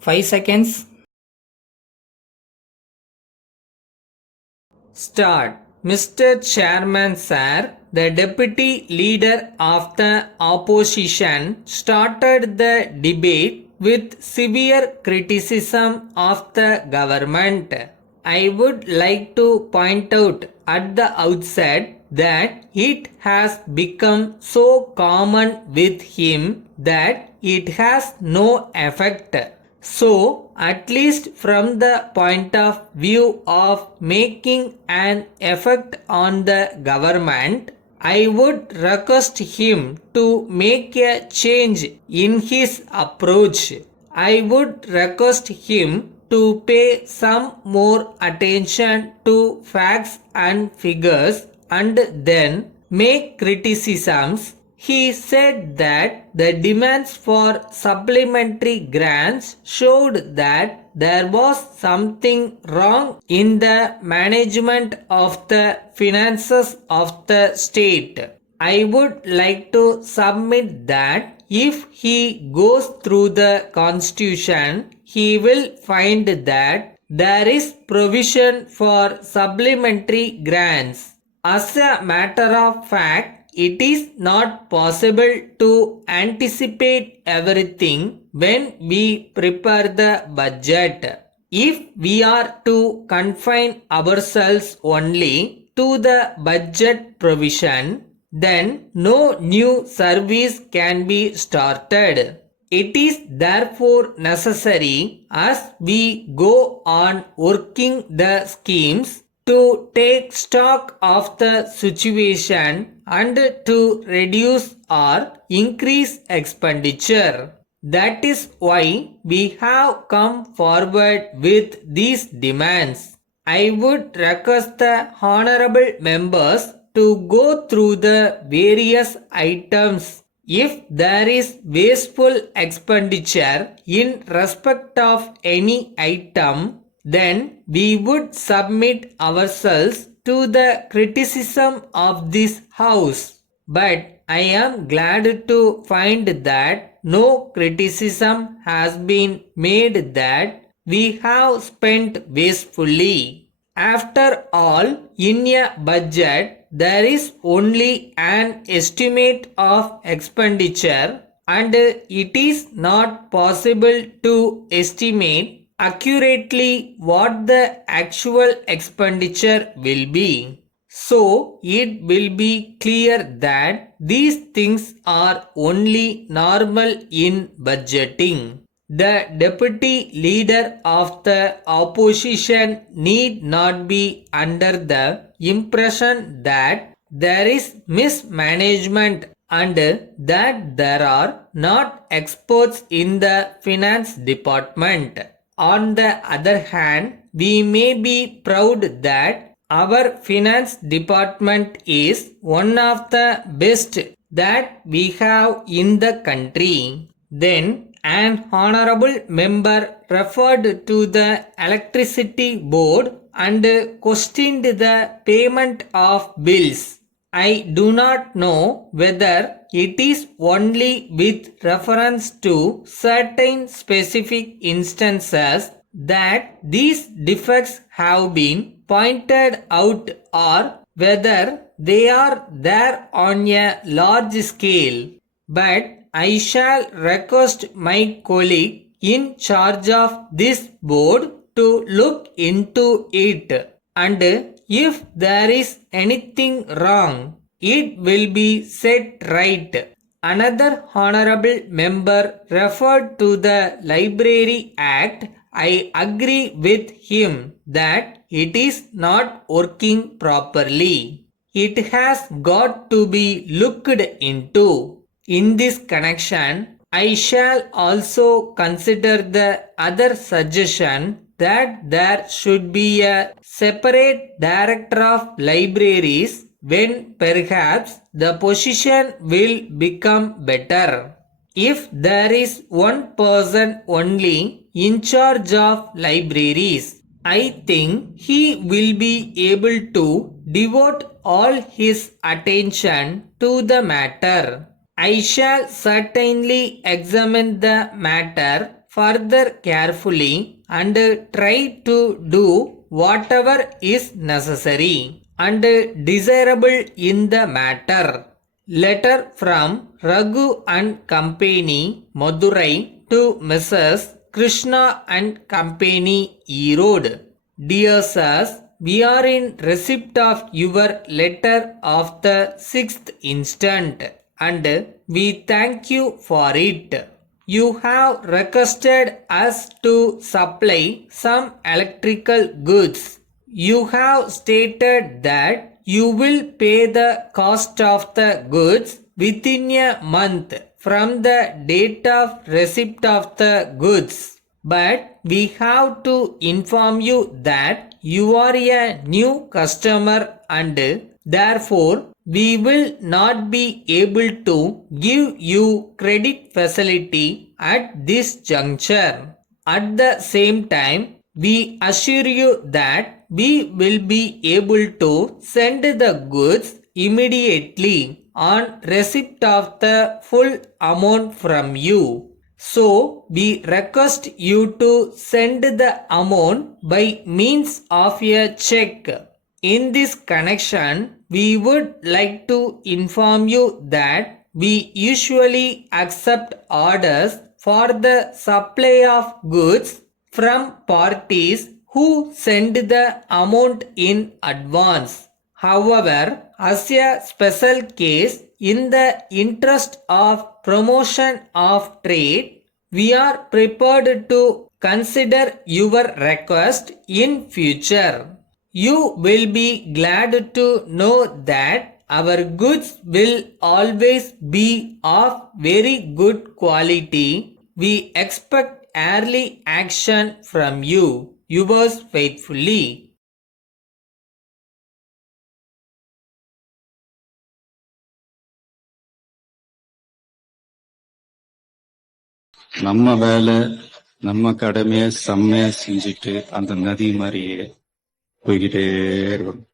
5 seconds. Start. Mr. Chairman Sir, the deputy leader of the opposition started the debate with severe criticism of the government. I would like to point out at the outset that it has become so common with him that it has no effect. So, at least from the point of view of making an effect on the government, I would request him to make a change in his approach. I would request him to pay some more attention to facts and figures and then make criticisms. He said that the demands for supplementary grants showed that there was something wrong in the management of the finances of the state. I would like to submit that if he goes through the constitution, he will find that there is provision for supplementary grants. As a matter of fact, it is not possible to anticipate everything when we prepare the budget. If we are to confine ourselves only to the budget provision, then no new service can be started. It is therefore necessary as we go on working the schemes to take stock of the situation and to reduce or increase expenditure. That is why we have come forward with these demands. I would request the honorable members to go through the various items. If there is wasteful expenditure in respect of any item, then we would submit ourselves to the criticism of this house. But I am glad to find that no criticism has been made that we have spent wastefully. After all, in a budget, there is only an estimate of expenditure, and it is not possible to estimate accurately what the actual expenditure will be. So, it will be clear that these things are only normal in budgeting. The deputy leader of the opposition need not be under the impression that there is mismanagement and that there are not experts in the finance department. On the other hand, we may be proud that our finance department is one of the best that we have in the country. Then an honorable member referred to the electricity board and questioned the payment of bills. I do not know whether it is only with reference to certain specific instances that these defects have been pointed out or whether they are there on a large scale. But I shall request my colleague in charge of this board to look into it, and if there is anything wrong, it will be set right. Another honorable member referred to the Library Act. I agree with him that it is not working properly. It has got to be looked into. In this connection, I shall also consider the other suggestion that there should be a separate director of libraries when perhaps the position will become better. If there is one person only in charge of libraries, I think he will be able to devote all his attention to the matter. I shall certainly examine the matter further carefully and try to do whatever is necessary and desirable in the matter. Letter from Raghu and Company, Madurai to Mrs. Krishna and Company, Erode. Dear sirs, we are in receipt of your letter of the 6th instant and we thank you for it. You have requested us to supply some electrical goods. You have stated that you will pay the cost of the goods within a month from the date of receipt of the goods. But we have to inform you that you are a new customer and therefore we will not be able to give you credit facility at this juncture. At the same time, we assure you that we will be able to send the goods immediately on receipt of the full amount from you. So, we request you to send the amount by means of a check. In this connection, we would like to inform you that we usually accept orders for the supply of goods from parties who send the amount in advance. However, as a special case, in the interest of promotion of trade, we are prepared to consider your request in future. You will be glad to know that our goods will always be of very good quality. We expect early action from you. Yours faithfully. நம்ம வேலை நம்ம கடமையை செம்மையா செஞ்சுட்டு அந்த நதி மாதிரியே போய்கிட்டே இருக்கணும்.